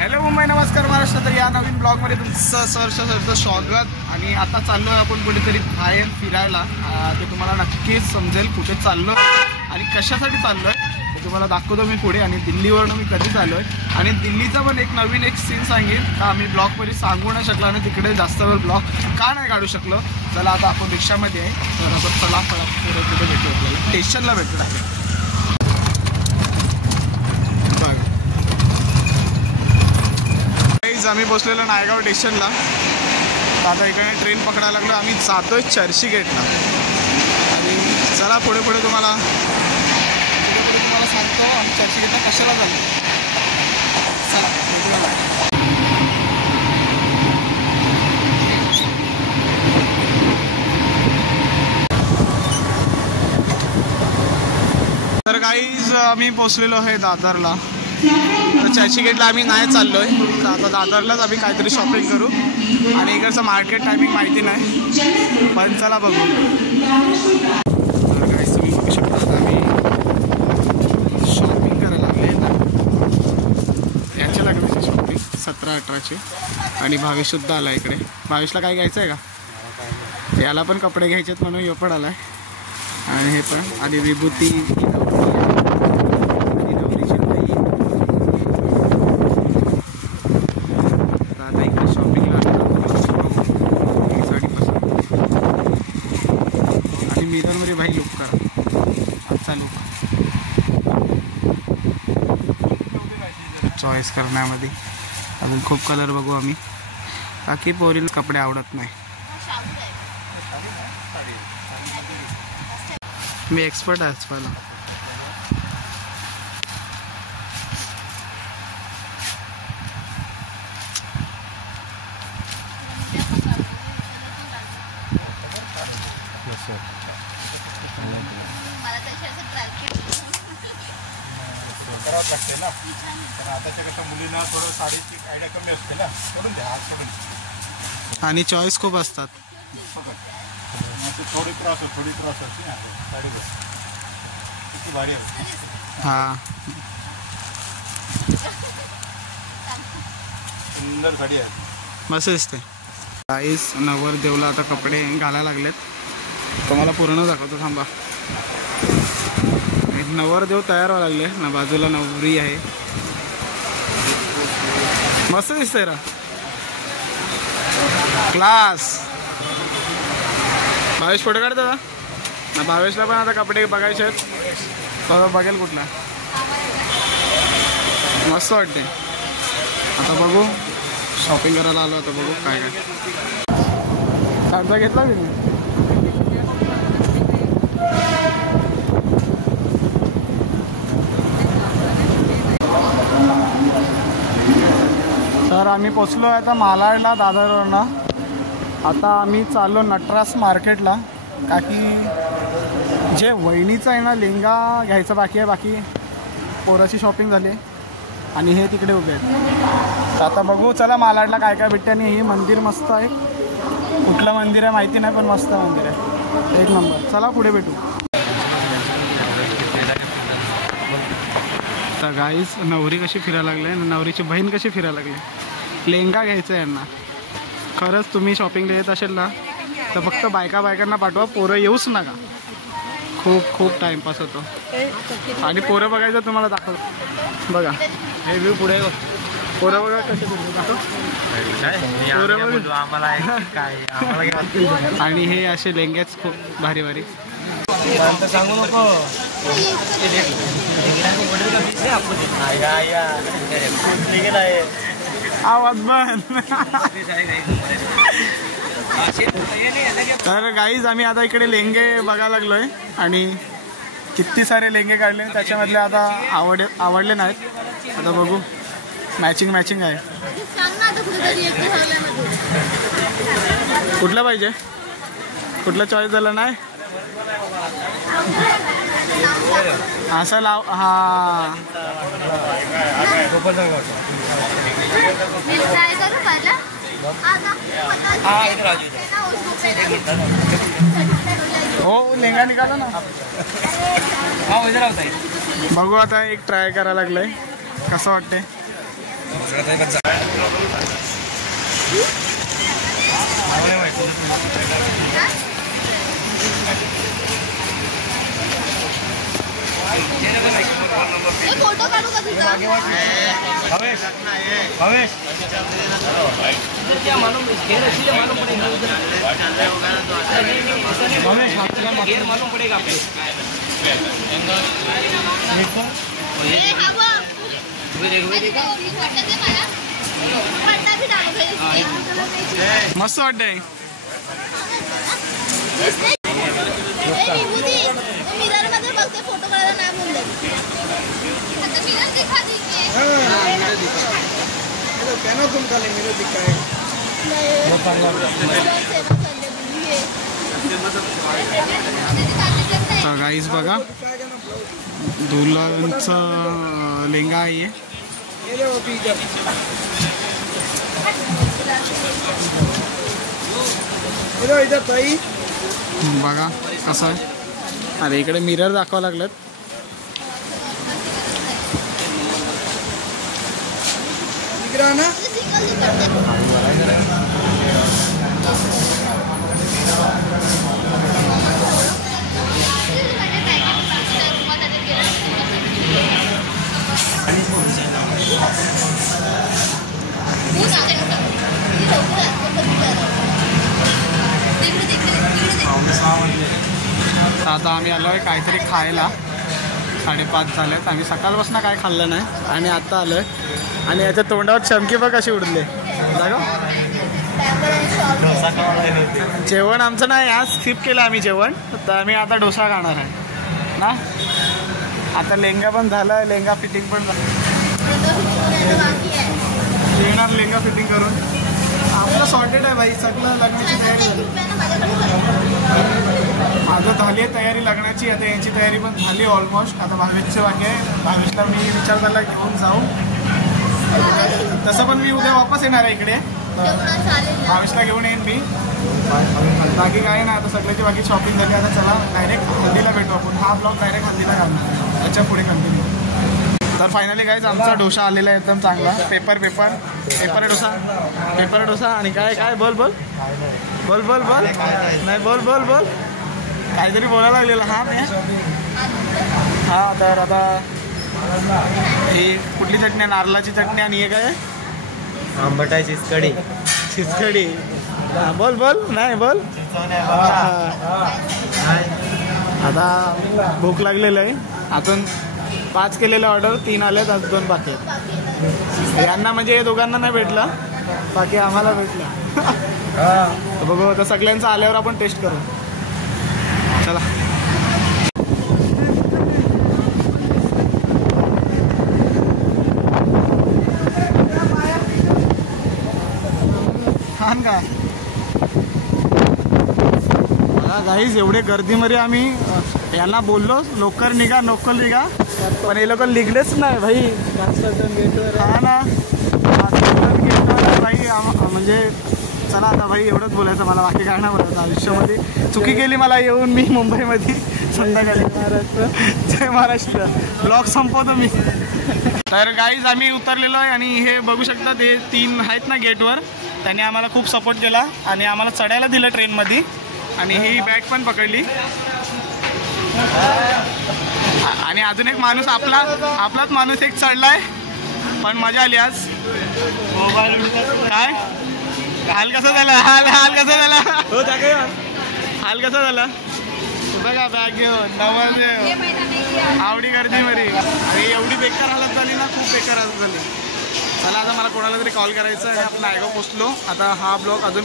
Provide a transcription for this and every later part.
Hello Mumbai, नमस्कार महाराष्ट्र. तर या नवीन ब्लॉगमध्ये तुमचं सरचं स्वागत. आणि आता चाललो आहे आपण कुठेतरी बाहेर फिरायला. ते तुम्हाला नक्कीच समजेल कुठे चाललो आणि कशासाठी चाललो आहे ते तुम्हाला दाखवतो मी पुढे. आणि दिल्लीवरून मी कधी चाललो आहे आणि दिल्लीचा पण एक नवीन सीन सांगेन का आम्ही ब्लॉगमध्ये सांगू नाही शकलो आणि तिकडे जास्त वेळ ब्लॉग का नाही काढू शकलो. चला आता आपण रिक्षामध्ये आहे, तर आपण चला पुढे कुठे भेटू, आपल्याला स्टेशनला भेटू आहे. आम्ही बसलेलो नायगाव स्टेशनला. आता इकडे ट्रेन पकडायला लागलो. आम्ही जातोय चर्चगेटला आणि चला पुढे तुम्हाला सांगतो आम्ही चर्चगेटला कशाला जातो. चला तर गाईज आम्ही पोचलेलो आहे दादरला. तर चर्चगेटला आम्ही नाही चाललोय, तर आता दादरलाच आम्ही काहीतरी शॉपिंग करू. आणि इकडचं मार्केट टायमिंग माहिती नाही, पण चला बघू. तर गाईज तुम्ही बघू शकता आता आम्ही शॉपिंग करायला लागले. याच्या लागली शॉपिंग 17-18ची. आणि भावेशसुद्धा आला इकडे. भावेशला काय घ्यायचं आहे का? याला पण कपडे घ्यायचे आहेत म्हणून यो पण आला आहे. आणि हे पण आणि विभूती मिररमध्ये भाई लुक करा. आजचा लुक चॉईस करण्यामध्ये अजून खूप कलर बघू आम्ही. बाकी पोरीला कपडे आवडत नाही. मी एक्सपर्ट आहे आजपाला. ना पण आताच्या कसं मुलींना थोडं साडीची आयडिया कमी असते ना, सोडून द्या, हात सोडून द्या. आणि चॉईस खूप असतात. थोडी क्रॉस असते ना साडी. किती भारी आहे. हां सुंदर साडी आहे, मस्त दिसते. गाईस नवरदेवला आता कपडे घालायला लागलेत. तुम्हाला पूर्ण दाखवतो, थांबा. नवरदेव तयार व्हायला लागले ना, बाजूला नवरी आहे. मस्त दिसतंय रा, क्लास. भावेश फोटो काढतो ना. भावेशला पण आता कपडे बघायचे आहेत. तो बघेल कुठला मस्त वाटते. आता बघू, शॉपिंग करायला आलो आता, बघू काय काय. अर्धा घेतला मी. तर आम्ही पोचलो आहे आता मालाडला दादरवरनं. आता आम्ही चाललो नटराज मार्केटला, का की जे वहिनीचं आहे ना लेंगा घ्यायचं बाकी आहे. बाकी पोराची शॉपिंग झाली आणि हे तिकडे उभे आहेत. तर आता बघू चला मालाडला काय काय भेटते. आणि हे मंदिर मस्त आहे. कुठलं मंदिर आहे माहिती नाही, पण मस्त मंदिर आहे, एक नंबर. चला पुढे भेटू. तर गाईस नवरी कशी फिरायला लागली, नवरीची बहीण कशी फिरायला लागली. लेंगा घ्यायचं आहे यांना. खरंच तुम्ही शॉपिंगला येत असेल ना तर फक्त बायकांना पाठवा, पोरं येऊच नका. खूप टाईमपास होतो. आणि पोरं बघायचं तुम्हाला दाखवतो बघा. हे व्ह्यू पुढे पोरं बघा कसे दाखव. आणि हे असे लेंग्याच खूप भारी भारी. सांगू नको आवाज बंद. तर गाईज आम्ही आता इकडे लेंगे बघायला लागलोय आणि किती सारे लेंगे काढले. त्याच्यामधले आता आवडले नाहीत. आता बघू, मॅचिंग आहे. कुठलं पाहिजे, कुठलं चॉईस झालं नाही असं लाव. हा हो लेंगा निघाला ना. बघू आता एक ट्राय करायला लागलाय कसं वाटतंय. फोटो काढू का तुझा? मस्त वाटतंय. मिरर मध्ये बघते फोटो काढायला नाही बोलले. गाईज बघा दुल्हनचा लेंगा आहे. बघा कसं आहे. अरे इकडे मिरर दाखवा लागलेत. आता आम्ही आलो आहे काहीतरी खायला. 5:30 झालेत. आम्ही सकाळपासून काय खाल्लं नाही आणि आता आलो आहे. आणि याच्या तोंडावर चमकी बघ कशी उडले. जेवण आमचं नाही आज स्किप केलं आम्ही जेवण. तर आम्ही आता डोसा खाणार आहे ना. आता लेंगा पण झाला. लेंगा फिटिंग पण येणार. लेंगा फिटिंग करून आपलं सॉर्टेड आहे भाई. सगळं लग्नाची तयारी झाली. माझं झाली आहे तयारी लग्नाची. आता यांची तयारी पण झाली ऑलमोस्ट. आता भावेशचे बाकी आहे. भावेशला मी विचार झाला घेऊन जाऊ. तसं पण मी उद्या वापस येणार आहे इकडे. भावेशला घेऊन येईन मी. बाकी काही नाही. आता सगळ्याची बाकी शॉपिंग झाली. आता चला डायरेक्ट हल्दीला भेटू आपण. हा ब्लॉग डायरेक्ट हल्दीला घालणार. त्याच्या पुढे कंटिन्यू. तर फायनली गाईज आमचा डोसा आलेला आहे एकदम चांगला. पेपर डोसा. आणि काय बोल नाही बोल काहीतरी बोलायला लागलेलं. हा तर आता ही कुठली चटणी आहे? नारळाची चटणी. आणि हे काय आंबटाची चिचकडी. बोल नाही बोल. आता भूक लागलेलं आहे. अजून 5 केलेले ऑर्डर 3 आलेत. आज 2 बाकी आहेत. यांना म्हणजे हे दोघांना नाही भेटला. बाकी आम्हाला भेटला. बघू आता सगळ्यांचं आल्यावर आपण टेस्ट करू. चला छान का गाईज. एवढे गर्दीमध्ये आम्ही यांना बोललो लवकर निघा पण हे लोक निघलेच नाही भाई. हा ना भाई. म्हणजे चला आता भाई एवढंच बोलायचं मला. बाकी काय नाही बोलायचं. आयुष्यामध्ये चुकी केली मला येऊन मी मुंबईमध्ये संध्याकाळी. जय महाराष्ट्र. ब्लॉग संपवतो मी. तर गाईज आम्ही उतरलेलो आहे. आणि हे बघू शकता ते 3 आहेत ना गेटवर. त्यांनी आम्हाला खूप सपोर्ट केला आणि आम्हाला चढायला दिलं ट्रेनमध्ये. आणि ही बॅग पण पकडली. आणि अजून एक माणूस आपलाच माणूस एक चढलाय. पण मजा आली आज. काय हाल कसा झाला? हाल कसा झाला बघा. बॅग घेऊन आवडी गर्दी मध्ये. आणि एवढी बेकार हालत झाली ना. खूप बेकार हालत झाली. चला आता मला कोणाला तरी कॉल करायचं. आणि आपण नायगाव पोचलो. आता हा ब्लॉग अजून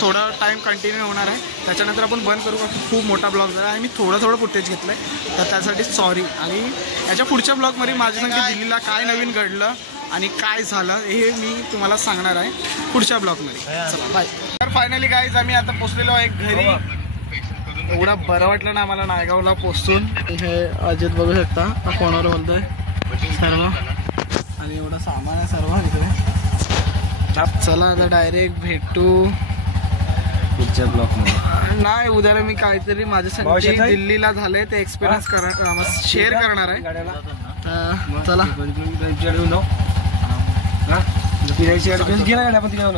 थोडा टाईम कंटिन्यू होणार आहे. त्याच्यानंतर आपण बंद करू. खूप मोठा ब्लॉग झाला आणि मी थोडं फुटेज घेतलं आहे. तर त्यासाठी सॉरी. आणि याच्या पुढच्या ब्लॉगमध्ये माझ्या संगीत दिल्लीला काय नवीन घडलं आणि काय झालं हे मी तुम्हाला सांगणार आहे पुढच्या ब्लॉगमध्ये. चला बाय. तर फायनली गाईज आम्ही आता पोचलेलो आहे घरी. एवढा बरं वाटलं ना आम्हाला नायगावला पोचून. हे अजित बघू शकता फोनवर बोलतोय सर्व. आणि एवढं सामान आहे सर्व इकडे. चला आता डायरेक्ट भेटू पुढच्या ब्लॉगमध्ये. नाही उद्याला मी काहीतरी माझ्यासाठी दिल्लीला झालंय ते एक्सपिरियन्स शेअर करणार आहे. चला फिरायची गाडी गेला गाडी आपण तिला